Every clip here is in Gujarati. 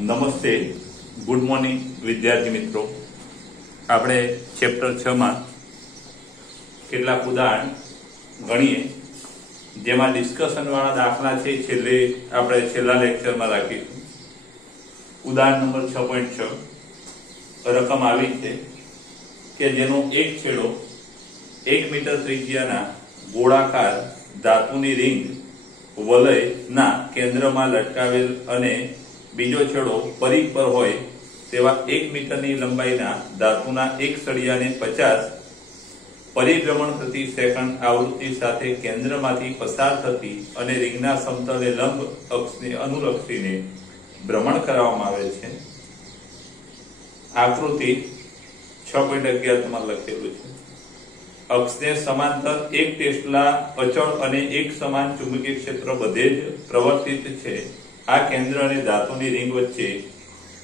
નમસ્તે, ગુડ મોર્નિંગ વિદ્યાર્થી મિત્રો. આપણે ચેપ્ટર 6 માં કેટલાક ઉદાહરણ ગણીએ, જેમાં ડિસ્કશન વાળા દાખલા છે આપણે છેલ્લા લેક્ચરમાં રાખીશું. ઉદાહરણ નંબર 6.6 રકમ આવી છે કે જેનો એક છેડો 1 મીટર ત્રિજ્યાના ગોળાકાર ધાતુની રિંગ વલયના કેન્દ્રમાં લટકાવેલ અને બીજો છેડો પરિઘ પર હોય તેવા 1 મીટરની લંબાઈના ધાતુના એક સળિયાને 50 પરિભ્રમણ પ્રતિ સેકન્ડ આવૃત્તિ સાથે કેન્દ્રમાંથી પસાર થતી અને રિંગના સમતલે લંબ અક્ષને અનુલક્ષીને ભ્રમણ કરવામાં આવે છે. આકૃતિ 6.11 તમારે લખેલું છે. અક્ષને સમાંતર એક ટેસ્લા અચળ અને એક સમાન ચુંબકીય ક્ષેત્ર બધે જ પ્રવર્તિત છે. આ કેન્દ્ર અને ધાતુની રિંગ વચ્ચે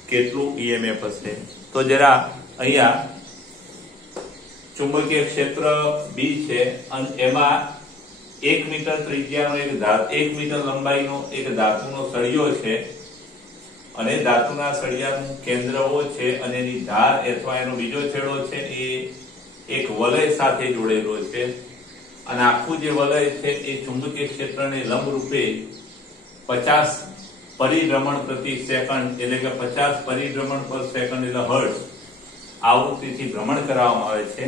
કેટલું ઈએમએફ હશે? તો જરા અહીંયા ચુંબકીય ક્ષેત્ર બી છે અને એમાં 1 મીટર ત્રિજ્યાનો 1 મીટર લંબાઈનો એક ધાતુનો સળિયો છે અને ધાતુના સળિયાનું કેન્દ્ર O છે અને એની ધાર અથવા એનો બીજો છેડો છે એ એક વલય સાથે જોડેલો છે અને આખું જે વલય છે એ ચુંબકીય ક્ષેત્રને લંબ રૂપે 50 પરિભ્રમણ પ્રતિ સેકન્ડ એટલે કે 50 પરિભ્રમણ પર સેકન્ડ એટલે હર્ટ્ઝ આવૃત્તિથી ભ્રમણ કરવામાં આવે છે.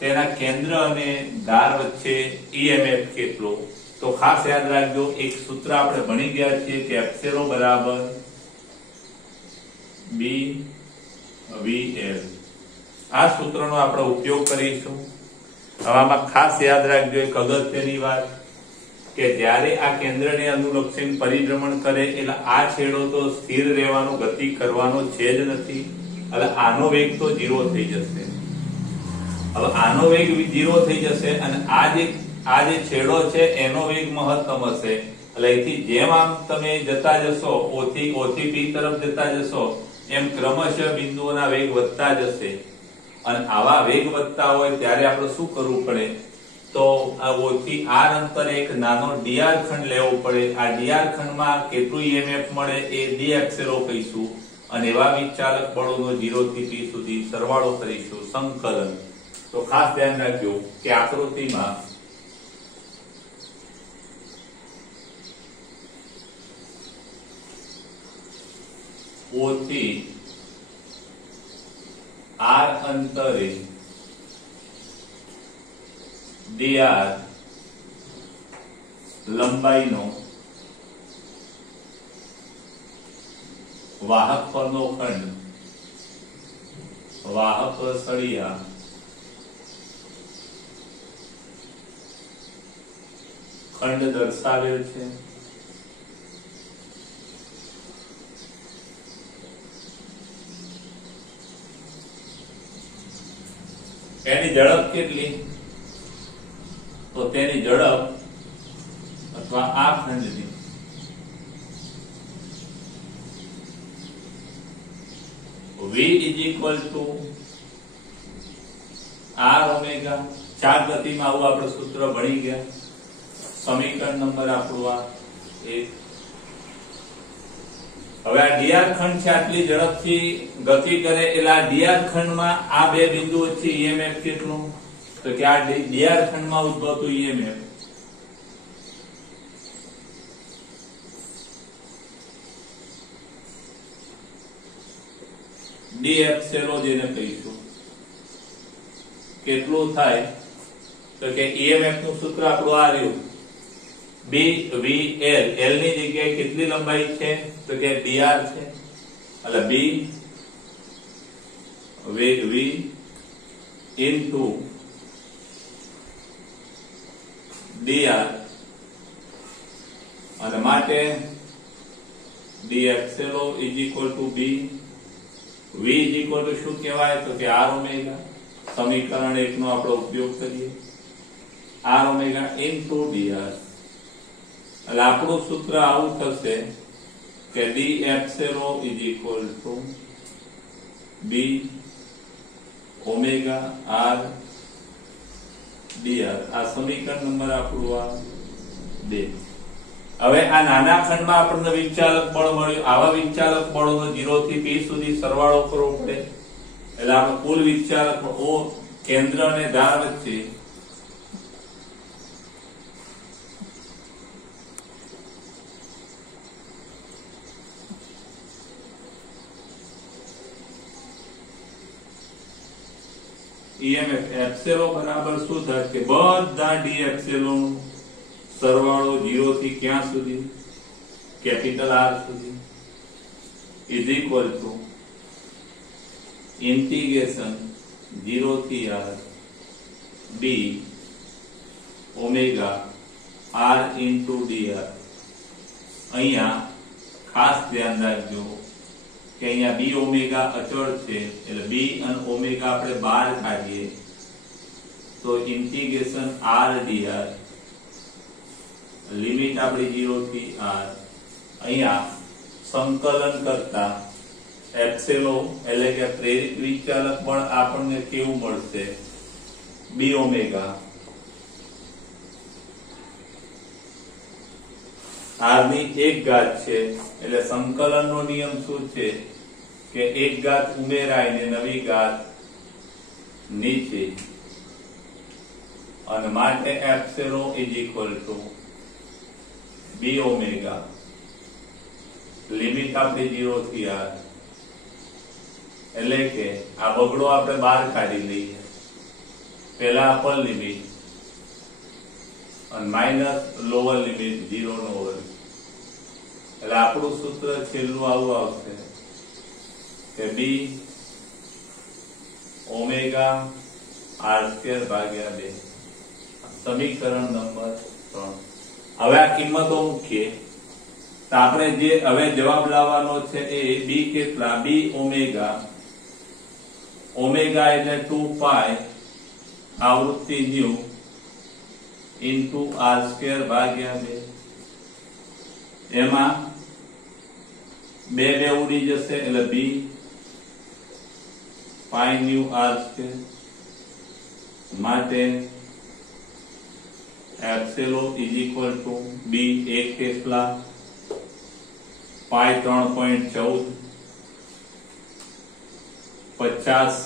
તેના કેન્દ્ર અને ધાર વચ્ચે ઈએમએફ કેટલો? તો ખાસ યાદ રાખજો, એક સૂત્ર આપણે ભણી ગયા છીએ કે એપ્સિલો બરાબર BVL. આ સૂત્રનો આપણે ઉપયોગ કરીશું. આમાં ખાસ યાદ રાખજો એક અગત્યની વાત કે જ્યારે આ કેન્દ્રને અનુલક્ષીને પરિભ્રમણ કરે એટલે આ છેડો તો સ્થિર રહેવાનો, ગતિ કરવાનો છે જ નથી. એટલે આનો વેગ તો 0 થઈ જશે. હવે આનો વેગ 0 થઈ જશે અને આ જે છેડો છે એનો વેગ મહત્તમ હશે. એટલે અહીંથી જેમ આમ તમે જતા જશો O થી P તરફ જતા જશો એમ ક્રમશઃ બિંદુઓના વેગ વધતા જશે અને આવા વેગ વધતા હોય ત્યારે આપણે શું કરવું પડે? તો આ O થી R અંતરે એક નાનો dr ખંડ લેવો પડે. આ dr ખંડમાં કેટલું ઈએમએફ મળે એ d એપ્સિલો કહીશું અને એવા વિચાલક બળોનો 0 થી P સુધી સરવાળો કરીશું, સંકલન. તો ખાસ ધ્યાન રાખજો કે આકૃતિમાં O થી R અંતરે dr લંબાઈનો વાહક પરનો ખંડ વાહક સળિયા ખંડ દર્શાવેલ છે. એની ઝડપ કેટલી? તો તેની ઝડપ અથવા આ ખંડની V R ઓમેગા. ચાર ગતિમાં આવું આપણે સૂત્ર ભણી ગયા. સમીકરણ નંબર આપણું આ 1. હવે આ dr ખંડ છે આટલી ઝડપથી ગતિ કરે એટલે આ dr ખંડમાં આ બે બિંદુ વચ્ચે ઈએમએફ કેટલું? તો કે આ dr ખંડમાં ઉદ્ભવતું ઈએમએફ d એપ્સિલો જેને કહીશું કેટલું થાય? તો કે ઈએમએફ નું સૂત્ર આપણું આ રહ્યું BVL. L ની જગ્યાએ કેટલી લંબાઈ છે? તો કે dr છે એટલે B વેગ V into dr અને માટે d એપ્સિલો is equal to B. V is equal to શું કહેવાય? તો કે R ઓમેગા. સમીકરણ 1 નો આપણે ઉપયોગ કરીએ. R omega into dr. એટલે આપણું સૂત્ર આવું થશે કે d એપ્સિલો is equal to B omega R dr. આ સમીકરણ નંબર આપણું આ 2. હવે આ નાના ખંડમાં આપણને વિચાલક બળ મળ્યું. આવા વિચાલક બળોનો 0 થી p સુધી સરવાળો કરવો પડે. એટલે આપણે કુલ વિચાલક O કેન્દ્ર અને ધાર વચ્ચે EMF એપ્સિલોન બરાબર શું થાય કે બધા d એપ્સિલોન સરવાળો 0 થી ક્યાં સુધી કેપિટલ R સુધી ઇઝ ઇક્વલ ટુ ઇન્ટિગ્રેશન 0 થી R b omega R into dr. અહીંયા ખાસ ધ્યાન રાખજો કે અહીંયા b ઓમેગા અચળ છે એટલે b અને ઓમેગા આપણે બહાર કાઢીએ તો ઇન્ટિગ્રેશન r dr લિમિટ આપણી 0 થી r અહીંયા સંકલન કરતા એપ્સિલોન એટલે કે પ્રેરિત વિચાલક બળ આપણને કેવું મળશે b ઓમેગા r ની 1 ઘાત છે એટલે સંકલનનો નિયમ શું છે કે 1 ઘાત ઉમેરાઈને નવી ઘાત નીચે અને માટે epsilon is equal to b omega limit આપણી 0 થી r એટલે કે આ બગડો આપણે બહાર કાઢી લઈએ પહેલા અપર લિમિટ અને માઇનસ લોઅર લિમિટ 0 નો વર્ગ એટલે આપણું સૂત્ર છેલ્લું આવું આવશે કે b ઓમેગા r² ભાગ્યા 2 સમીકરણ નંબર 3. હવે આ કિંમતો મૂકીએ તો આપણે જે હવે જવાબ લાવવાનો છે એ b કેટલા b ઓમેગા ઓમેગા એટલે 2 પાઈ આવૃત્તિ ન્યુ into r² ભાગ્યા 2 એમાં 2 ઉડી જશે એટલે b પાઈ ન્યુ r² માટે epsilon is equal to b 1 કેટલા પાઈ 3.14 50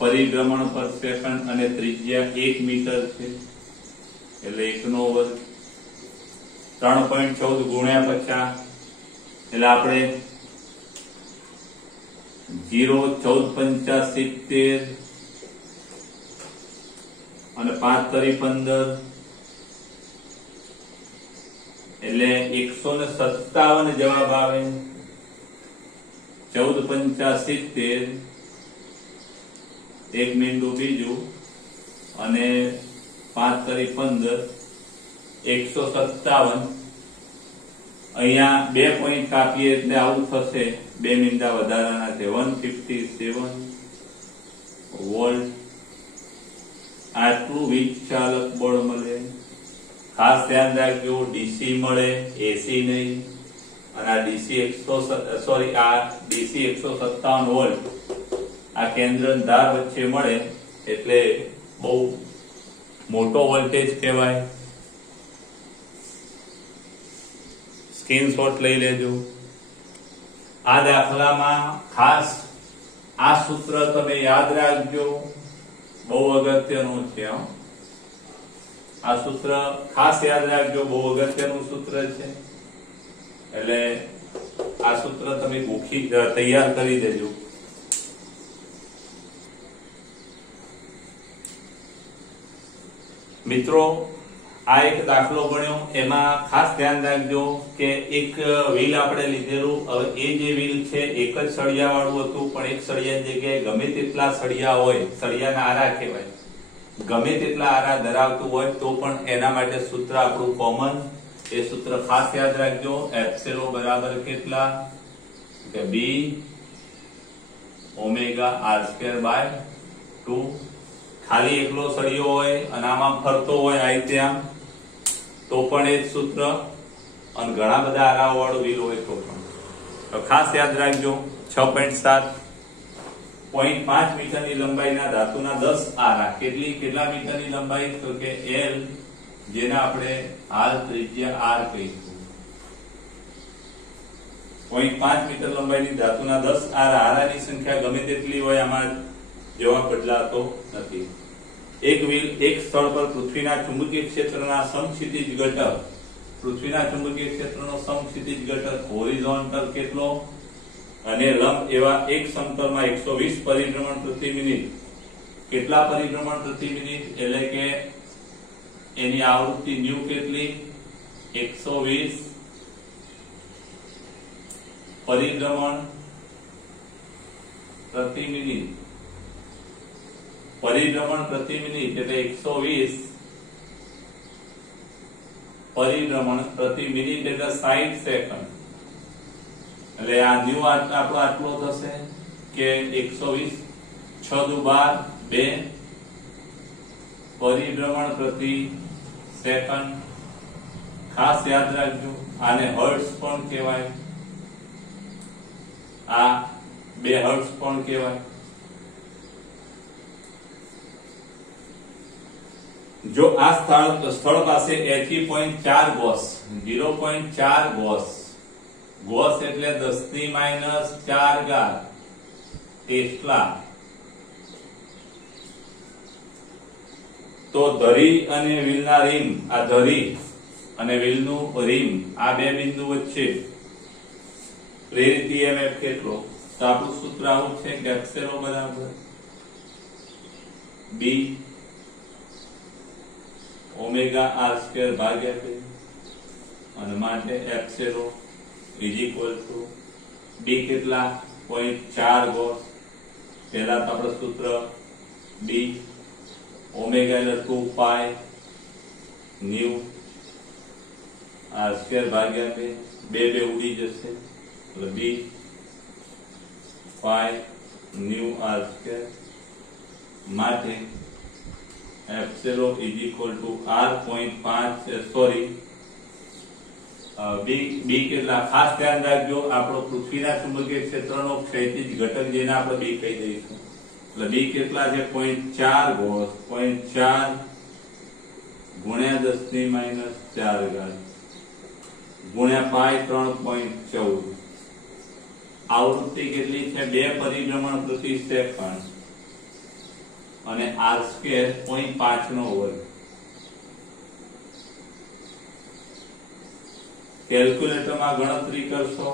પરિભ્રમણ પર સેકન્ડ અને ત્રિજ્યા 1 મીટર છે એટલે 1 નો વર્ગ 3.14 ગુણ્યા 50 એટલે આપણે 0 14 50 70 અને 5 તરી 15 એટલે 157 જવાબ આવે 14 50 70 એક મીંડું બીજું અને 5 તરી 15 157 અહીંયા 2 પોઈન્ટ કાપીએ એટલે આવું થશે 2 મીંડા વધારાના છે 157 વોલ્ટ આટલું વિચાલક બળ મળે. ખાસ ધ્યાન રાખજો ડીસી મળે એસી નહીં અને આ ડીસી 157 વોલ્ટ આ કેન્દ્ર ધાર વચ્ચે મળે એટલે બહુ મોટો વોલ્ટેજ કહેવાય. સ્ક્રીનશોટ લઈ લેજો. આ દાખલામાં ખાસ આ સૂત્ર તમે યાદ રાખજો બહુ અગત્યનું છે. આ સૂત્ર ખાસ યાદ રાખજો બહુ અગત્યનું સૂત્ર છે એટલે આ સૂત્ર તમે ગોખી તૈયાર કરી દેજો. મિત્રો આ એક દાખલો ગણ્યો એમાં ખાસ ધ્યાન રાખજો કે એક વ્હીલ આપણે લીધેલું. હવે એ જે વ્હીલ છે એક જ સળિયા વાળું હતું પણ એક સળિયાની જગ્યાએ ગમે તેટલા સળિયા હોય સળિયાના આરા કહેવાય ગમે તેટલા આરા ધરાવતું હોય તો પણ એના માટે સૂત્ર આપણું કોમન એ સૂત્ર ખાસ યાદ રાખજો. એપ્સિલોન બરાબર કેટલા કે b ઓમેગા r²/2 ખાલી એકલો સળિયો હોય અને આમાં ફરતો હોય આ રીતે આમ તો પણ એ જ સૂત્ર અને ઘણા બધા આરાઓ વાળું વ્હીલ હોય તો પણ ખાસ યાદ રાખજો. 6.7 0.5 મીટરની લંબાઈના ધાતુના 10 આરા કેટલા મીટરની લંબાઈ તો કે l જેને આપણે હાલ ત્રિજ્યા r કહીશું 0.5 મીટર લંબાઈની ધાતુના 10 આરાની સંખ્યા ગમે તેટલી હોય, આમાં જવાબ બદલાતો નથી. એક વ્હીલ એક સ્થળ પર પૃથ્વીના ચુંબકીય ક્ષેત્રના સમક્ષિતિજ ઘટક, પૃથ્વીના ચુંબકીય ક્ષેત્રનો સમક્ષિતિજ ઘટક હોરિઝોન્ટલ કેટલો અને લંબ એવા એક સમતલમાં 120 પરિભ્રમણ પ્રતિ મિનિટ. કેટલા પરિભ્રમણ પ્રતિ મિનિટ એટલે કે એની આવૃત્તિ ન્યુ કેટલી? 120 પરિભ્રમણ પ્રતિ મિનિટ. પરિભ્રમણ પ્રતિ મિનિટ એટલે 120 પરિભ્રમણ પ્રતિ મિનિટ એટલે 60 સેકન્ડ. એટલે આ ન્યુ આપણો આટલો થશે કે 120 6 દુ 12 2 પરિભ્રમણ પ્રતિ સેકન્ડ. ખાસ યાદ રાખજો આને હર્ટ્ઝ પણ કહેવાય, આ 2 હર્ટ્ઝ પણ કહેવાય. જો આ સ્થળ પાસે He.4 ગોસ 0.4 ગોસ, ગોસ એટલે 10⁻⁴ ટેસ્લા, તો ધરી અને વ્હીલના રીમ, આ ધરી અને વ્હીલનું રીમ આ બે બિંદુ વચ્ચે પ્રેરિત EMF કેટલો? તો આપણું સૂત્ર આવું છે કે એપ્સિલોન બરાબર B ઓમેગા r² ભાગ્યા 2 અને માટે એપ્સિલોન B કેટલા? 0.4 ગોસ. પહેલા તો આપણું સૂત્ર B ઓમેગા એટલે 2 પાઈ ન્યુ r² ભાગ્યા 2, 2 ઉડી જશે એટલે B પાઈ ન્યુ r² માટે એપ્સિલોન r.5 સોરી B કેટલા? ખાસ ધ્યાન રાખજો આપણો પૃથ્વીના ચુંબકીય ક્ષેત્રનો ક્ષૈતિજ ઘટક જેને આપણે B કહી દઈશું. એટલે B કેટલા છે? 0.4 ગોસ. 0.4 ગુણ્યા 10⁻⁴ ગુણ્યા પાઈ 3.14. આવૃત્તિ કેટલી છે? 2 પરિભ્રમણ પ્રતિ સેકન્ડ અને r² 0.5 નો વર્ગ. કેલ્ક્યુલેટરમાં ગણતરી કરશો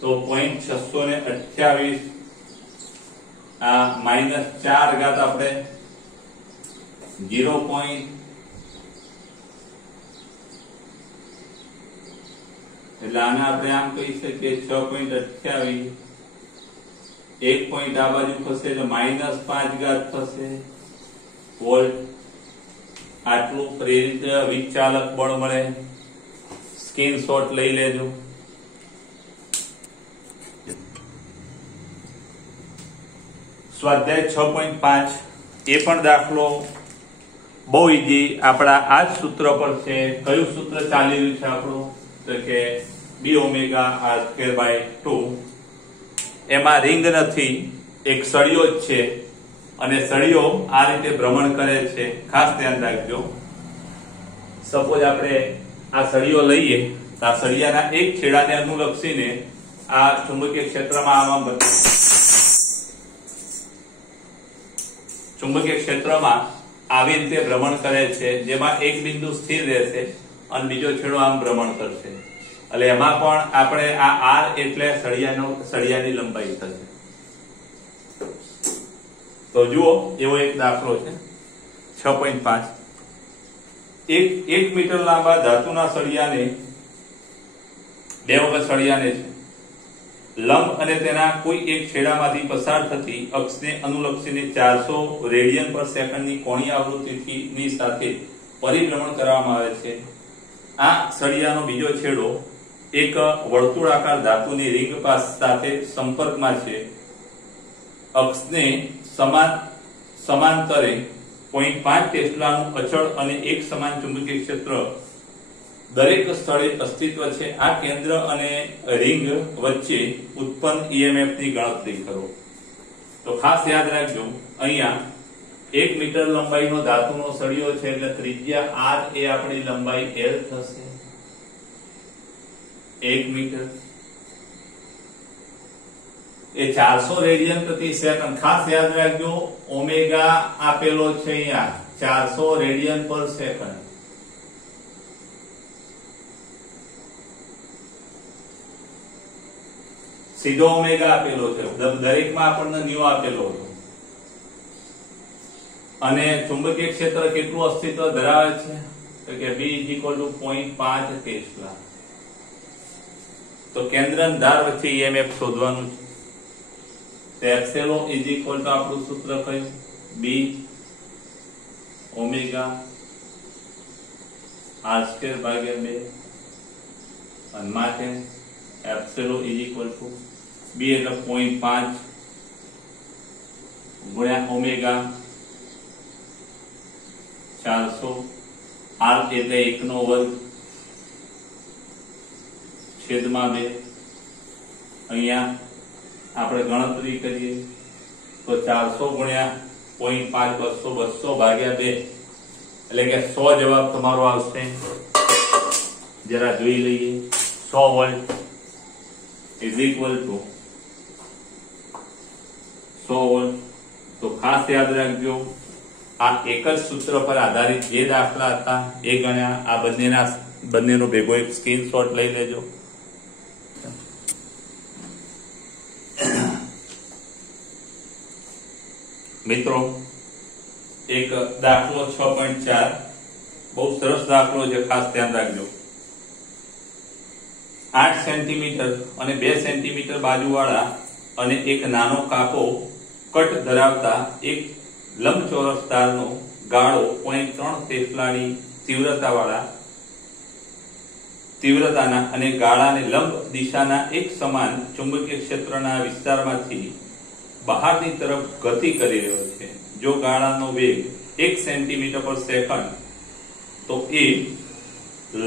તો 0.628 આ -4 ઘાત આપણે 0. એટલે આને આપણે આમ કહી શકીએ 6.28, 1 પોઈન્ટ આ બાજુ થશે એટલે -5 ઘાત થશે વોલ્ટ. આટલું પ્રેરિત વિચાલક બળ મળે. સ્ક્રીનશોટ લઈ લેજો. સ્વાધ્યાય 6.5 એ પણ દાખલો બહુ ઈઝી, આપણા આ જ સૂત્ર પર છે. કયું સૂત્ર ચાલી રહ્યું છે આપણું? તો કે B ઓમેગા r²/2. એમાં રિંગ નથી, એક સળિયો જ છે અને સળિયો આ રીતે ભ્રમણ કરે છે. ખાસ ધ્યાન રાખજો. સપોઝ આપણે આ સળિયો લઈએ તો આ સળિયાના એક છેડાને અનુલક્ષીને આ ચુંબકીય ક્ષેત્રમાં આવી રીતે ભ્રમણ કરે છે, જેમાં એક બિંદુ સ્થિર રહેશે અને બીજો છેડો આમ ભ્રમણ કરશે. એટલે એમાં પણ આપણે આ r એટલે સળિયાની લંબાઈ થશે. તો જુઓ, એવો એક દાખલો છે 6.5. એક મીટર લાંબા ધાતુના સળિયાને 2 વખત સળિયાને છે લંબ અને તેના કોઈ એક છેડામાંથી પસાર થતી અક્ષને અનુલક્ષીને 400 રેડિયન પર સેકન્ડની કોણીય આવૃત્તિની સાથે પરિભ્રમણ કરવામાં આવે છે. આ સળિયાનો બીજો છેડો એક વર્તુળાકાર ધાતુની રિંગ સાથે સંપર્કમાં છે. અક્ષને સમાંતરે 0.5 ટેસ્લાનું અચળ અને એક સમાન ચુંબકીય ક્ષેત્ર દરેક સ્થળે અસ્તિત્વ છે. આ કેન્દ્ર અને રિંગ વચ્ચે ઉત્પન્ન EMF ની ગણતરી કરો. તો ખાસ યાદ રાખજો, અહીંયા 1 મીટર લંબાઈનો ધાતુનો સળિયો છે એટલે ત્રિજ્યા r એ આપણી લંબાઈ L થશે. 1 મીટર એ 400 રેડિયન પ્રતિ સેકન્ડ. ખાસ યાદ રાખજો ઓમેગા આપેલો છે અહીંયા 400 રેડિયન પર સેકન્ડ. સીધો ઓમેગા આપેલો છે, દરેકમાં આપણને ન્યુ આપેલો હતો. અને ચુંબકીય ક્ષેત્ર કેટલું અસ્તિત્વ ધરાવે છે તો કે B = 0.5 ટેસ્લા. તો કેન્દ્ર અને ધાર વચ્ચે EMF શોધવાનું છે. એપ્સિલોન આપણું સૂત્ર કયું? B ઓમેગા r²/2 અને માટે એપ્સિલોન B એટલે 0.5 ગુણ્યા ઓમેગા 400 r એટલે 1/2 છેદમાં 2. અહીંયા આપણે ગણતરી કરીએ તો 400 ગુણ્યા 0.5 200 ભાગ્યા 2 એટલે કે 100 જવાબ તમારો આવશે. જરા જોઈ લઈએ. 100 વોલ્ટ = 100 વોલ્ટ. તો ખાસ યાદ રાખજો આ એક જ સૂત્ર પર આધારિત જે દાખલા હતા એ ગણ્યા. આ બંનેનો ભેગો એક સ્ક્રીનશોટ લઈ લેજો. મિત્રો એક દાખલો 6.4 બહુ સરસ દાખલો છે, ખાસ ધ્યાન રાખજો. 8 સેન્ટીમીટર અને 2 સેન્ટીમીટર બાજુવાળા અને એક નાનો કાપો કટ ધરાવતા એક લંબચોરસ તારનો ગાળો 0.3 ટેસ્લાની તીવ્રતાના અને ગાળાને લંબ દિશાના એક સમાન ચુંબકીય ક્ષેત્રના વિસ્તારમાંથી બહારની તરફ ગતિ કરી રહ્યો છે. જો ગાળાનો વેગ 1 સેન્ટીમીટર પર સેકન્ડ તો એ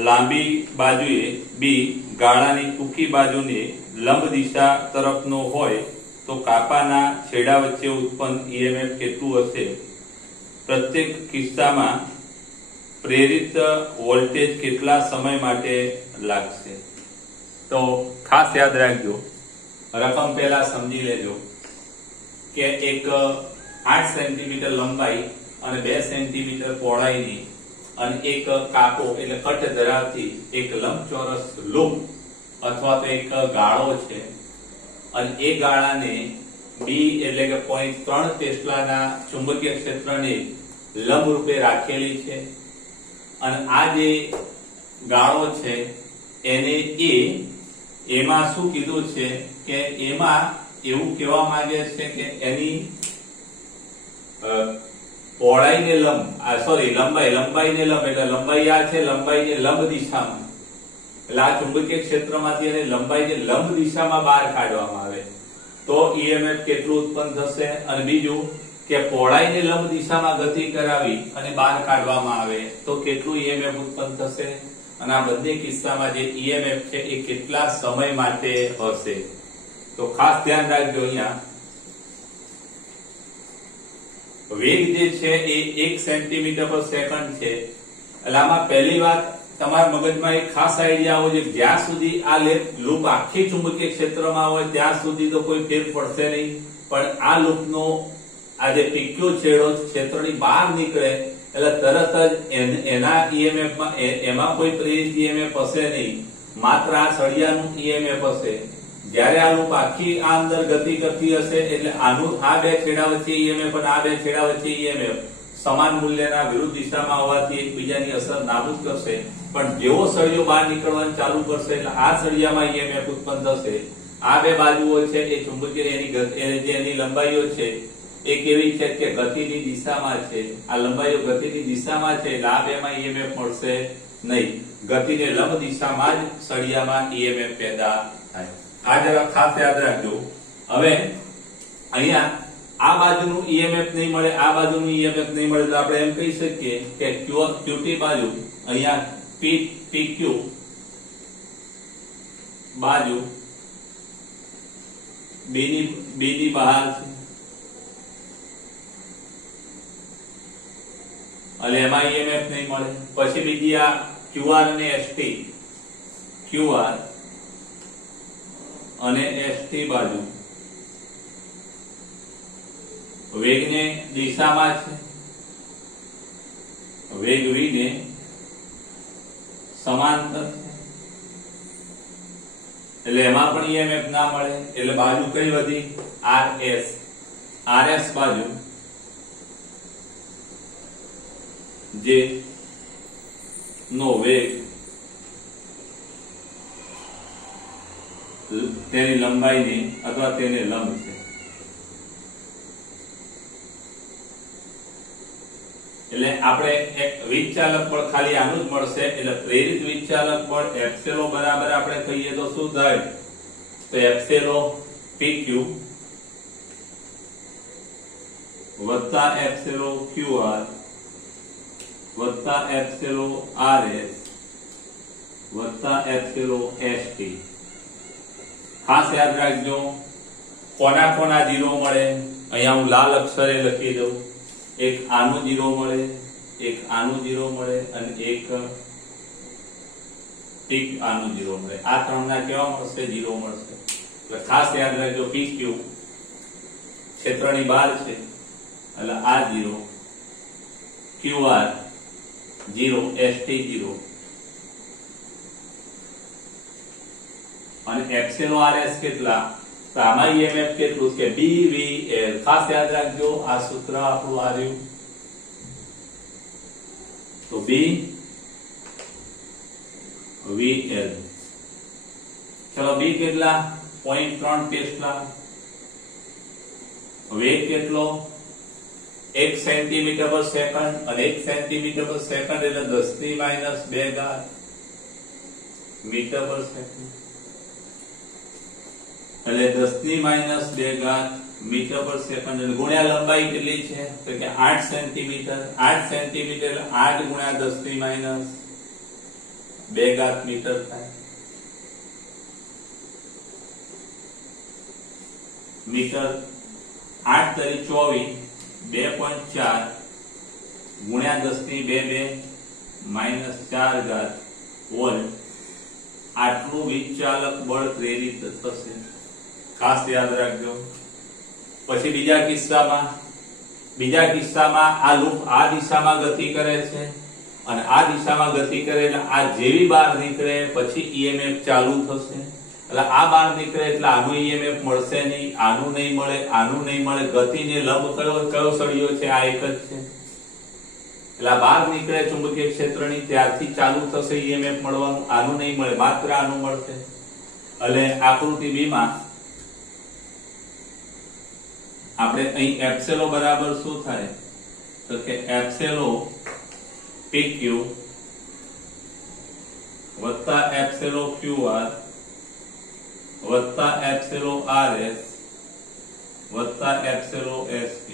લાંબી બાજુએ B ગાળાની ટૂંકી બાજુને લંબ દિશા તરફનો હોય તો કાપાના છેડા વચ્ચે ઉત્પન્ન EMF કેટલું હશે? પ્રત્યેક કિસ્સામાં પ્રેરિત વોલ્ટેજ કેટલા સમય માટે લાગશે? તો ખાસ યાદ રાખજો, રકમ પહેલા સમજી લેજો કે એક 8 સેન્ટીમીટર લંબાઈ અને 2 સેન્ટીમીટર પહોળાઈની અને એક કાપો એટલે કટ ધરાવતી એક લંબચોરસ લૂપ અથવા તો એક ગાળો છે અને એ ગાળાને B એટલે કે 0.3 ટેસ્લાના ચુંબકીય ક્ષેત્રને લંબ રૂપે રાખેલી છે. અને આ જે ગાળો છે એને એમાં શું કીધું છે કે એમાં એવું કહેવા માંગે છે કે એની પહોળાઈને લંબ લંબાઈને લંબ એટલે લંબાઈ આ છે, લંબાઈને લંબ દિશામાં એટલે આ ચુંબકીય ક્ષેત્રમાંથી એને લંબાઈને લંબ દિશામાં બહાર કાઢવામાં આવે તો EMF કેટલું ઉત્પન્ન થશે? અને બીજું કે પહોળાઈને લંબ દિશામાં ગતિ કરાવી અને બહાર કાઢવામાં આવે તો કેટલું EMF ઉત્પન્ન થશે? અને આ બંને કિસ્સામાં જે EMF છે એ કેટલા સમય માટે હશે? તો ખાસ ધ્યાન રાખજો. અહીંયા વેગ જે છે એ 1 સેન્ટીમીટર પર સેકન્ડ છે. એટલે આમાં પહેલી વાત તમારા મગજમાં એક ખાસ આઈડિયા આવો છે, જ્યાં સુધી આ લૂપ આખી ચુંબકીય ક્ષેત્રમાં હોય ત્યાં સુધી તો કોઈ ફેર પડશે નહીં, પણ આ લૂપનો આ જે પીક્યુ છેડો ક્ષેત્રની બહાર નીકળે એટલે તરત જ એના EMF માં એમાં કોઈ પ્રેરિત EMF હશે નહીં, માત્ર આ સળિયાનું EMF હશે. જ્યારે આ લૂપ આખી આ અંદર ગતિ કરતી હશે એટલે આનું આ બે છેડા વચ્ચે EMF અને આ બે છેડા વચ્ચે EMF સમાન મૂલ્યના વિરુદ્ધ દિશામાં હોવાથી એકબીજાની અસર નાબૂદ કરશે. પણ જેવો સળિયો બહાર નીકળવાનું ચાલુ કરશે એટલે આ સળિયામાં EMF ઉત્પન્ન થશે. આ બે બાજુઓ છે એ ચુંબકીય એની લંબાઈઓ છે એ કેવી છે કે ગતિની દિશામાં છે. આ લંબાઈઓ ગતિની દિશામાં છે એટલે આ બેમાં EMF મળશે નહીં. ગતિને લંબ દિશામાં જ સળિયામાં EMF પેદા થાય. આ જરા ખાસ યાદ રાખજો. હવે અહીંયા આ બાજુનું EMF નહીં મળે, આ બાજુનું EMF નહીં મળે તો આપણે એમ કહી શકીએ કે QT બાજુ અહીંયા PQ બાજુ B ની બહાર છે એટલે એમાં EMF નહીં મળે. પછી બીજી આ QR અને ST, QR અને ST બાજુ વેગને દિશામાં છે, વેગ v ને સમાંતર છે, એટલે એમાં પણ ઈએમએફ ના મળે, એટલે બાજુ કઈ વધી? RS. RS બાજુ જે નો વેગ તેની લંબાઈની અથવા તેને લંબ છે. એટલે આપણે એક વિચાલક બળ ખાલી આનું જ મળશે, એટલે પ્રેરિત વિચાલક બળ એપ્સિલો બરાબર આપણે કહીએ તો શું થાય? તો એપ્સિલો PQ વત્તા એપ્સિલો QR વત્તા એપ્સિલો RS વત્તા એપ્સિલો ST. ખાસ યાદ રાખજો, કોના કોના જીરો મળે? અહીંયા હું લાલ અક્ષરે લખી દઉં. એક આનું જીરો મળે, એક આનું જીરો મળે અને એક ટીક આનું જીરો મળે. આ ત્રણના કેવા મળશે? જીરો મળશે. એટલે ખાસ યાદ રાખજો, PQ ક્ષેત્રની બહાર છે એટલે આ zero, QR zero, ST zero અને એપ્સિલો RS કેટલા? તો આમાં ઈએમએફ કેટલું છે? BVL. ખાસ યાદ રાખજો, આ સૂત્ર આપણું આવ્યું. તો BVL. ચલો B કેટલા? 0.3 ટેસ્લા. વેગ કેટલો? 1 સેન્ટીમીટર પર સેકન્ડ, અને 1 સેન્ટીમીટર પર સેકન્ડ એટલે 10 - 2 ઘાત મીટર પર સેકન્ડ, એટલે 10 - 2 ઘાત મીટર પર સેકન્ડ. અને ગુણ્યા લંબાઈ કેટલી છે? તો કે 8 સેન્ટીમીટર. 8 સેન્ટીમીટર એટલે 8 ગુણ્યા 10 - 2 ઘાત મીટર થાય. મીટર 8 તરી 24, 2.4 ગુણ્યા 10 - 4 ઘાત વોલ્ટ. આટલું વિચાલક બળ પ્રેરિત થશે. ખાસ યાદ રાખજો. પછી બીજા કિસ્સામાં આ લૂપ આ દિશામાં ગતિ કરે છે અને આ દિશામાં ગતિ કરે એટલે આ જેવી બહાર નીકળે પછી ઈએમએફ ચાલુ થશે. એટલે આ બહાર નીકળે એટલે આનું ઈએમએફ મળશે નહીં, આનું નહીં મળે, આનું નહીં મળે. ગતિને લંબ કયો સળિયો છે? આ એક જ છે. એટલે બહાર નીકળે ચુંબકીય ક્ષેત્રની ત્યારથી ચાલુ થશે ઈએમએફ મળવાનું. આનું નહીં મળે, માત્ર આનું મળશે. એટલે આકૃતિ B માં આપણે અહીં એપ્સિલો બરાબર શું થાય? તો કે એપ્સિલો PQ વત્તા એપ્સિલો QR વત્તા એપ્સિલો RS વત્તા એપ્સિલો ST.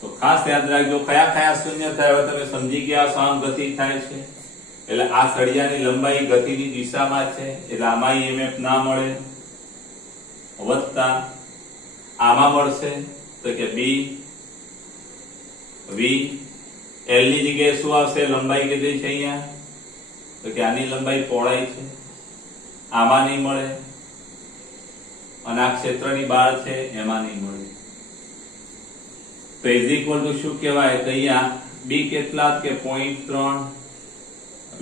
તો ખાસ યાદ રાખજો, કયા કયા શૂન્ય થાય? હવે તમે સમજી ગયા છો, આમ ગતિ થાય છે એટલે આ સળિયાની લંબાઈ ગતિની દિશામાં છે એટલે આમાં ઈએમએફ ના મળે. વત્તા આમાં મળશે તો કે BVL ની જગ્યાએ શું આવશે? લંબાઈ કેટલી છે અહીંયા? તો કે આની લંબાઈ પહોળાઈ છે. આમાં નહીં મળે અને આ ક્ષેત્રની બહાર છે એમાં નહીં મળે. તો ઇઝ ઇક્વલ ટુ શું કહેવાય? તો અહીંયા B કેટલા? કે 0.3.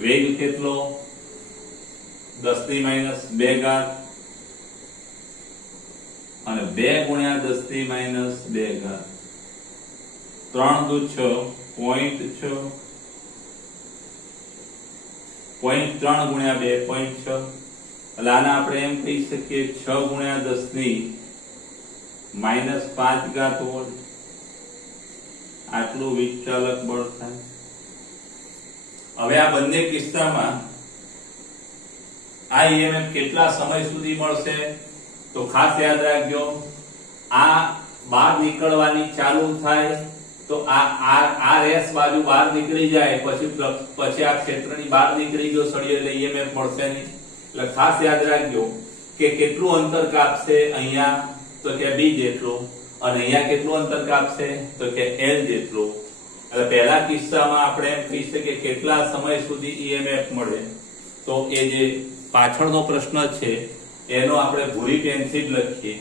વેગ કેટલો? 10 - 2 ઘાત અને 2 ગુણ્યા 10 - 2 ઘાત. 3 દુ 6, 0.6, 0.3 ગુણ્યા 2, 0.6. એટલે આને આપણે એમ કહી શકીએ 6 ગુણ્યા 10 - 5 ઘાત વોલ્ટ. આટલું વિચાલક બળ થાય. હવે આ બંને કિસ્સામાં આ ઈએમએફ કેટલા સમય સુધી મળશે? તો ખાસ યાદ રાખજો, આ બહાર નીકળવાની ચાલુ થાય તો આ RS બાજુ બહાર નીકળી જાય પછી આ ક્ષેત્રની બહાર નીકળી ગયો સળિયો એટલે ઈએમએફ મળશે નહીં. એટલે ખાસ યાદ રાખજો કે કેટલું અંતર કાપશે અહીંયા? તો કે B જેટલું. અને અહીંયા કેટલું અંતર કાપશે? તો કે L જેટલું. એટલે પહેલા કિસ્સામાં આપણે એમ કહી શકીએ કેટલા સમય સુધી ઈએમએફ મળે. તો એ જે પાછળનો પ્રશ્ન છે એનો આપણે ભૂરી પેનથી જ લખીએ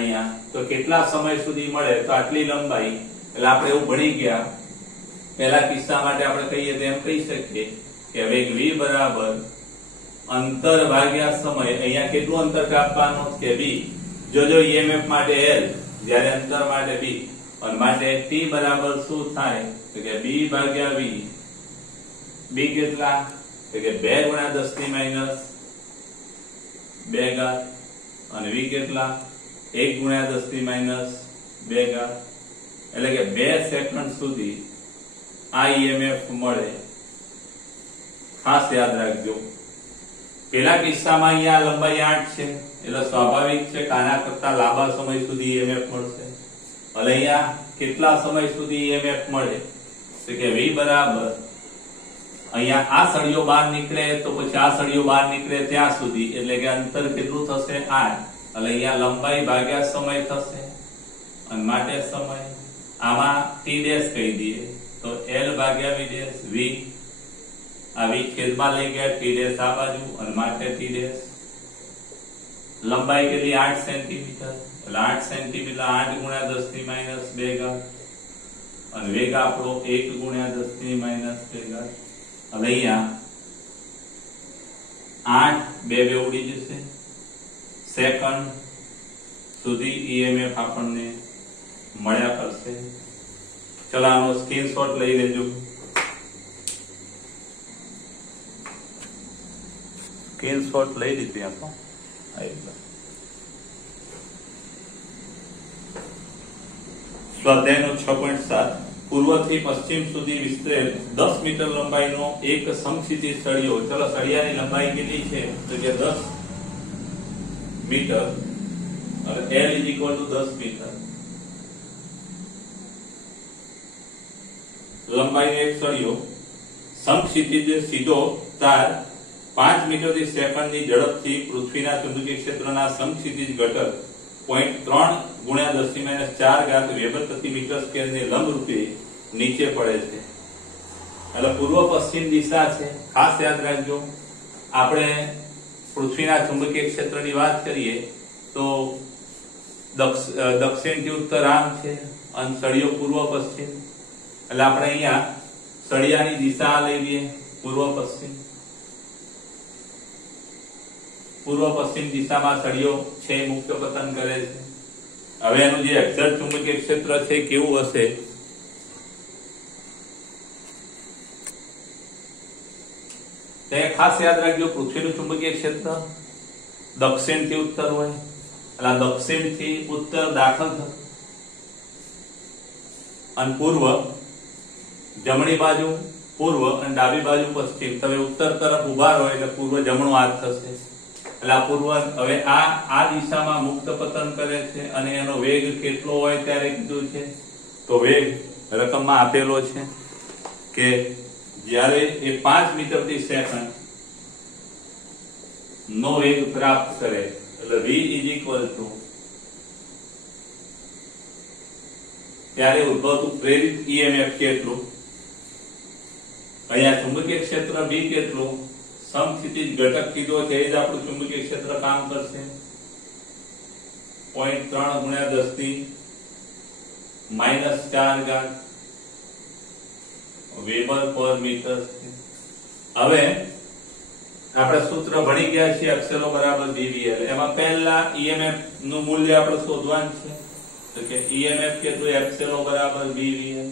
અહીંયા તો કેટલા સમય સુધી મળે તો આટલી લંબાઈ એટલે આપણે એવું ભણી ગયા પહેલા કિસ્સા માટે આપણે કહીએ તો એમ કહી શકીએ કે વેગ v બરાબર અંતર ભાગ્યા સમય અહીંયા કેટલું અંતર કાપવાનું કે b જો EMF માટે l જ્યારે અંતર માટે b અને માટે t બરાબર શું થાય તો કે b ભાગ્યા v b કેટલા તો કે 2 × 10 - 2 ઘાત અને v કેટલા 1 × 10 - 2 ઘાત એટલે કે 2 સેકન્ડ સુધી આ EMF મળે ખાસ યાદ રાખજો પેલા કિસ્સામાં અહીંયા લંબાઈ 8 છે એટલે સ્વાભાવિક છે કે આના કરતા લાંબા સમય સુધી EMF મળશે એટલે અહીંયા કેટલા સમય સુધી EMF મળે તો કે v બરાબર અહીંયા આ સળિયો બહાર નીકળે તો પછી આ સળિયો બહાર નીકળે ત્યાં સુધી એટલે કે અંતર કેટલું થશે 8 એટલે અહીંયા લંબાઈ ભાગ્યા સમય થશે અને માટે સમય આમાં t ડેશ કહી દઈએ તો l ભાગ્યા v ડેશ v આ v છેદમાં લઈ ગયા t ડેશ આ બાજુ અને માટે t ડેશ લંબાઈ કેટલી 8 સેન્ટીમીટર એટલે 8 સેન્ટીમીટર 8 × 10 - 2 ઘાત અને વેગ આપણો 1 × 10 - 2 ઘાત હવે અહીંયા 8 2 ઉડી જશે સેકન્ડ સુધી EMF આપણને મળ્યા કરશે ચલો આનો સ્ક્રીનશોટ લઈ લેજો સ્ક્રીનશોટ લઈ લીધી આપો સ્વાધ્યાયનો 6.7 પૂર્વથી પશ્ચિમ સુધી વિસ્તરેલ 10 મીટર લંબાઈનો એક સમક્ષિતિજ સળિયો ચલો સળિયાની લંબાઈ કેટલી છે તો કે 10 મીટર અને L = 10 મીટર લંબાઈનો એક સળિયો સમક્ષિતિજ સીધો તાર 5 મીટર પ્રતિ સેકન્ડની ઝડપથી પૃથ્વીના ચુંબકીય ક્ષેત્રના સમક્ષિતિજ ઘટક 0.3 × 10 - 4 ઘાત વેબર પ્રતિ મીટર સ્ક્વેર ને લંબરૂપે નીચે પડે છે એટલે પૂર્વ પશ્ચિમ દિશા છે ખાસ યાદ રાખજો આપણે પૃથ્વીના ચુંબકીય ક્ષેત્રની વાત કરીએ તો દક્ષિણ થી ઉત્તર આમ છે અને સળિયો પૂર્વ પશ્ચિમ એટલે આપણે અહીંયા સળિયાની દિશા લઈ લઈએ પૂર્વ પશ્ચિમ દિશામાં સળિયો છે મુખ્ય પતન કરે છે હવે એનું જે એક્ઝેક્ટ ચુંબકીય ક્ષેત્ર છે કેવું હશે તે ખાસ યાદ રાખજો પૃથ્વીનું ચુંબકીય ક્ષેત્ર દક્ષિણ થી ઉત્તર હોય એટલે દક્ષિણ થી ઉત્તર દાખલ થશે અને પૂર્વ જમણી બાજુ પૂર્વ અને ડાબી બાજુ પશ્ચિમ તમે ઉત્તર તરફ ઉભા રહો એટલે પૂર્વ જમણો હાથ થશે એટલે પૂર્વ હવે આ દિશામાં મુક્ત પતન કરે છે અને એનો વેગ કેટલો હોય ત્યારે કીધું છે તો વેગ રકમમાં આપેલો છે કે જ્યારે એ 5 મીટર પ્રતિ સેકન્ડ નો વેગ પ્રાપ્ત કરે એટલે v = ત્યારે ઉદ્ભવતું પ્રેરિત EMF કેટલું અહીંયા ચુંબકીય ક્ષેત્ર b કેટલું સમસ્થિતિજ ઘટક કીધો છે એ જ આપણું ચુંબકીય ક્ષેત્ર કામ કરશે 0.3 × 10 - 4 ઘાત વેબર પર મીટર. હવે આપણે સૂત્ર ભણી ગયા છીએ એપ્સિલોન બરાબર BVL. એમાં પહેલા EMF નું મૂલ્ય આપણે શોધવાનું છે તો કે EMF કેટલું એપ્સિલોન બરાબર BVL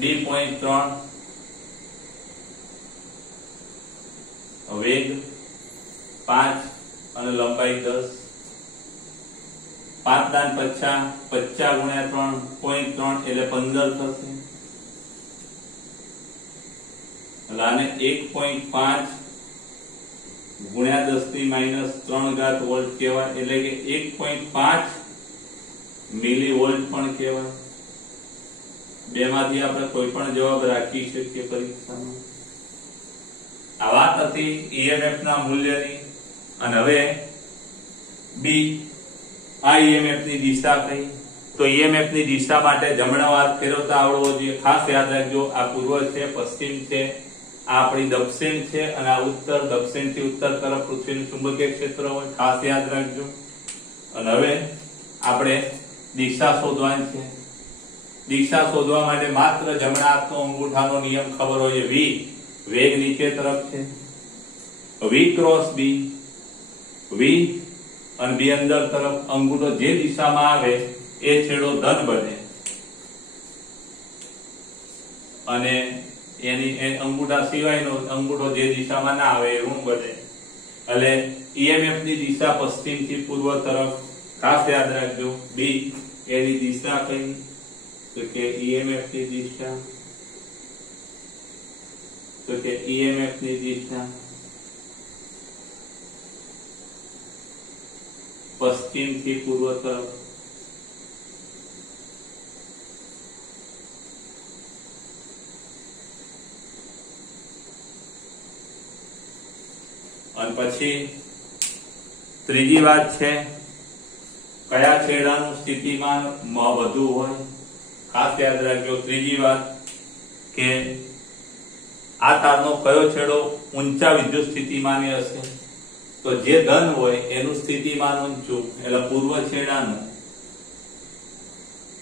D.3 વેગ 5 અને લંબાઈ 10 5 દાન 50 50 × 3.3 એટલે 15 થશે એટલે આને 1.5 × 10 - 3 વોલ્ટ કહેવાય એટલે કે 1.5 મિલીવોલ્ટ પણ કહેવાય. બેમાંથી આપણે કોઈ પણ જવાબ રાખી શકીએ પરીક્ષામાં. આ વાત હતી EMF ના મૂલ્યની. અને હવે બી આ EMF ની દિશા કઈ તો EMF ની દિશા માટે જમણો હાથ ફેરવતા આવડવો જોઈએ. ખાસ યાદ રાખજો આ પૂર્વ છે પશ્ચિમ છે આ આપણી દક્ષિણ છે અને આ ઉત્તર. દક્ષિણ થી ઉત્તર તરફ પૃથ્વીનું ચુંબકીય ક્ષેત્ર હોય, ખાસ યાદ રાખજો. અને હવે આપણે દિશા શોધવાની છે. દિશા શોધવા માટે માત્ર જમણા હાથનો અંગૂઠાનો નિયમ ખબર હોય. V વેગ નીચે તરફ છે, V ક્રોસ B, V અને B અંદર તરફ. અંગૂઠો જે દિશામાં આવે એ છેડો ધન બને અને એની અંગૂઠા સિવાયનો અંગૂઠો જે દિશામાં ના આવે એ ઋણ બને. એટલે EMF ની દિશા પશ્ચિમ થી પૂર્વ તરફ. ખાસ યાદ રાખજો. B એની દિશા કઈ તો કે EMF ની દિશા, તો કે EMF ની દિશા પશ્ચિમ થી પૂર્વ તરફ. અને પછી ત્રીજી વાત છે કયા છેડાનું સ્થિતિમાન વધુ હોય. ખાસ યાદ રાખજો ત્રીજી વાત કે આ તારનો કયો છેડો ઊંચા વિદ્યુત સ્થિતિમાની હશે. તો જે ધન હોય એનું સ્થિતિમાન ઊંચું, એટલે પૂર્વ છેડાનું,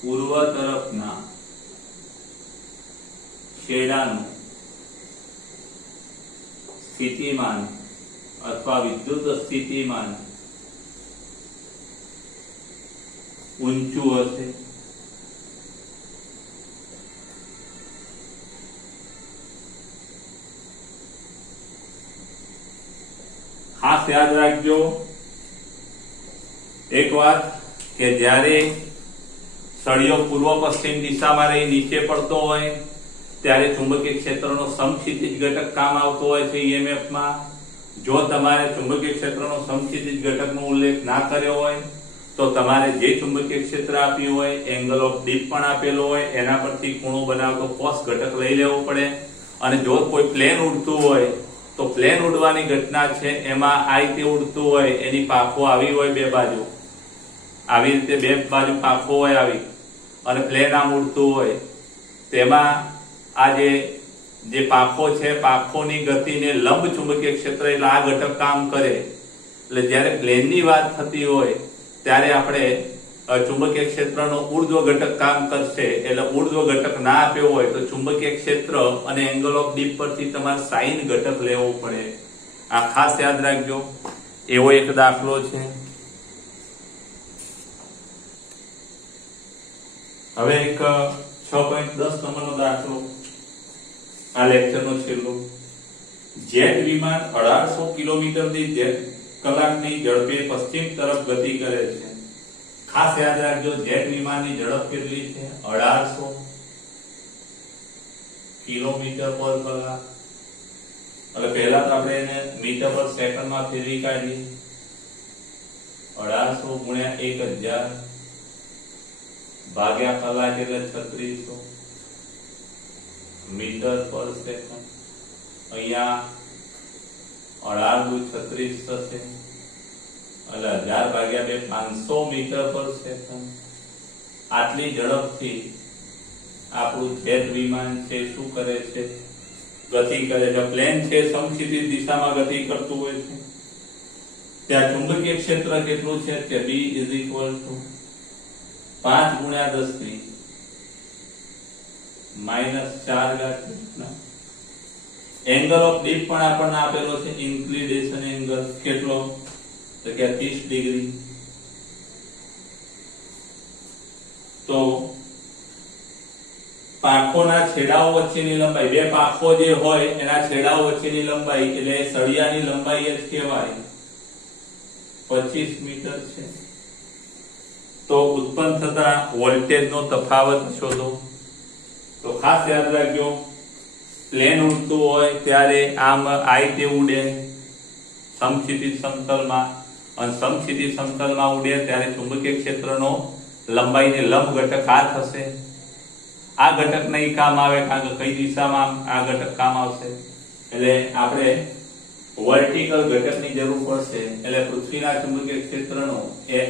પૂર્વ તરફના છેડાનું સ્થિતિમાન અથવા વિદ્યુત સ્થિતિમાન ઊંચું હશે. ખાસ યાદ રાખજો એક વાત કે જ્યારે સળિયો પૂર્વ પશ્ચિમ દિશામાં રહી નીચે પડતો હોય ત્યારે ચુંબકીય ક્ષેત્રનો સમક્ષિતિજ ઘટક કામ આવતો હોય છે EMF માં. જો તમારે ચુંબકીય ક્ષેત્રનો સમક્ષિતિજ ઘટકનો ઉલ્લેખ ના કર્યો હોય તો તમારે જે ચુંબકીય ક્ષેત્ર આપ્યું હોય, એંગલ ઓફ ડીપ પણ આપેલો હોય, એના પરથી ખૂણો બનાવતો કોસ ઘટક લઈ લેવો પડે. અને જો કોઈ પ્લેન ઉડતું હોય તો પ્લેન ઉડવાની ઘટના છે એમાં આ રીતે ઉડતું હોય, એની પાંખો આવી હોય બે બાજુ, આવી રીતે બે બાજુ પાંખો હોય આવી, અને પ્લેન આમ ઉડતું હોય તેમાં આ જે પાંખો છે, પાંખોની ગતિને લંબ ચુંબકીય ક્ષેત્ર એટલે આ ઘટક કામ કરે. એટલે જ્યારે પ્લેનની વાત થતી હોય ત્યારે આપણે ચુંબકીય ક્ષેત્રનો ઉર્ધ્વ ઘટક કામ કરશે. એટલે ઉર્ધ્વ ઘટક ના આપ્યો હોય તો ચુંબકીય ક્ષેત્ર અને એંગલ ઓફ ડીપ પરથી તમારે સાઇન ઘટક લેવો પડે. આ ખાસ યાદ રાખજો. એવો એક દાખલો છે. હવે એક 6.10 નંબરનો દાખલો, આ લેક્ચરનો છેલ્લો. જેટ વિમાન 1800 કિલોમીટરની કલાકની ઝડપે પશ્ચિમ તરફ ગતિ કરે છે. ખાસ યાદ રાખજો જેટ વિમાનની ઝડપ કેટલી છે? 1800 કિલોમીટર પર કલાક. એટલે પહેલા તો આપણે એને મીટર પર સેકન્ડમાં ફેરવી કાઢીએ. 1800 ગુણ્યા 1000 ભાગ્યા કલાક એટલે 3600 મીટર પર સેકન્ડ. અહીંયા 18 36 થશે એટલે 1000 ભાગ્યા 2 500 મીટર પર સેકન્ડ. આટલી ઝડપથી આપણું જેટ વિમાન છે શું કરે છે? ગતિ કરે છે. પ્લેન છે સમક્ષિતિજ દિશામાં ગતિ કરતું હોય છે. ત્યાં ચુંબકીય ક્ષેત્ર કેટલું છે કે B = 5 ગુણ્યા 10 ની -4 એંગલ ઓફ ડીપ પણ આપણને આપેલો છે. ઇન્ક્લિનેશન એંગલ કેટલો? તો કે 30 ડિગ્રી. તો પાંખોના છેડાઓ વચ્ચેની લંબાઈ, બે પાંખો જે હોય એના છેડાઓ વચ્ચેની લંબાઈ એટલે સળિયાની લંબાઈ જ કહેવાય, 25 મીટર છે. તો ઉત્પન્ન થતા વોલ્ટેજનો તફાવત શોધો. તો ખાસ યાદ રાખજો પ્લેન ઉડતું હોય ત્યારે આમ આ રીતે ઉડે સમક્ષિતિજ સમતલમાં, અને સમક્ષિતિજ સમતલમાં ઉડે ત્યારે ચુંબકીય ક્ષેત્રનો લંબાઈને લંબ ઘટક આ થશે. આ ઘટક નહીં કામ આવે કારણ કે કઈ દિશામાં આ ઘટક કામ આવશે. એટલે આપણે વર્ટિકલ ઘટકની જરૂર પડશે. એટલે પૃથ્વીના ચુંબકીય ક્ષેત્રનો એ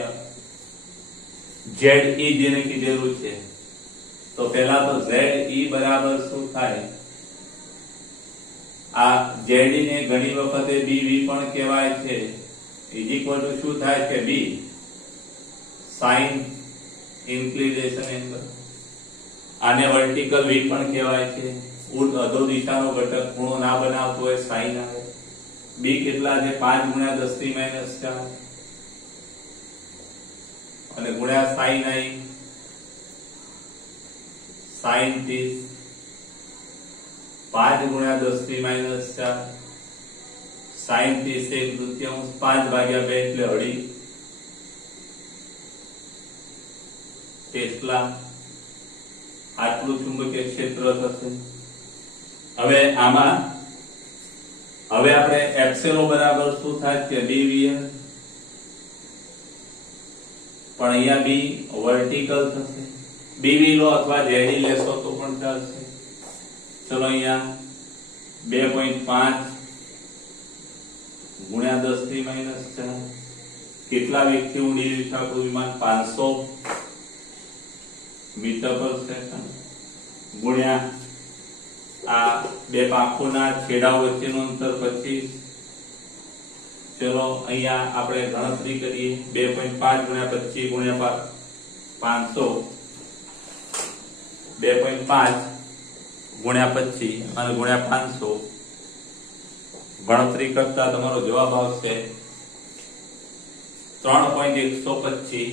ZE જેને કીધેલું છે. તો પહેલા તો ZE બરાબર શું થાય? આ જેડી ને ઘણી વખતે બીવી પણ કહેવાય છે. ઇઝ ઇક્વલ ટુ શું થાય છે? બી સાઇન ઇન્ક્લિનેશન એંગલ. આને વર્ટિકલ વી પણ કહેવાય છે. અધો દિશાનો ઘટક ખૂણો ના બનાવતો હોય સાઇન આવે. બી કેટલા છે? 5 ગુણ્યા 10 ની માઈનસ 4 અને ગુણ્યા સાઇન આઈ સાઇન 30 5 ગુણ્યા 10 ની માઈનસ 4 સાઇન 30 એક તૃતીયાંશ 5 ભાગ્યા 2 એટલે અઢી ટેસ્લા આટલું ચુંબકીય ક્ષેત્ર થશે. હવે આમાં હવે આપણે એપ્સિલોન બરાબર શું થાય છે? BVL. પણ અહીંયા બી વર્ટિકલ થશે. બીવી લો અથવા જેડી લેશો તો પણ ચાલશે. ચલો અહીંયા 2.5 ગુણ્યા 10 ની માઈનસ 4 કેટલા વેગથી ઉડી રહ્યું છે આપણું વિમાન? 500 મીટર પર સેકન્ડ ગુણ્યા આ બે પાંખોના છેડાઓ વચ્ચેનું અંતર 25. ચલો અહીંયા આપણે ગણતરી કરીએ. 2.5 ગુણ્યા 25 ગુણ્યા 500 2.5 ગુણ્યા 25 અને ગુણ્યા 500 ગણતરી કરતા તમારો જવાબ આવશે 3.125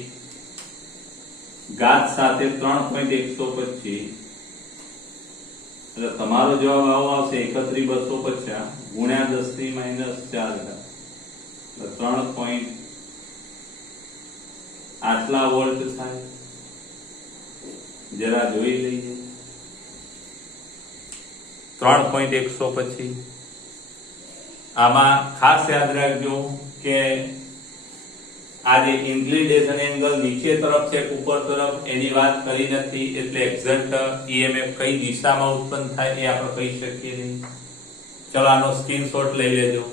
ઘાત સાથે 3.125 એટલે તમારો જવાબ આવો આવશે 31250 ગુણ્યા 10 ની માઈનસ 4 3. આટલા વોલ્ટ થાય. જરા જોઈ લઈએ. 3.125 આમાં ખાસ યાદ રાખજો કે આ જે ઇન્ક્લિનેશન એંગલ નીચે તરફ છે ઉપર તરફ એની વાત કરી નથી. એટલે એક્ઝેક્ટ EMF કઈ દિશામાં ઉત્પન્ન થાય એ આપણે કહી શકીએ નહીં. ચલો આનો સ્ક્રીનશોટ લઈ લેજો.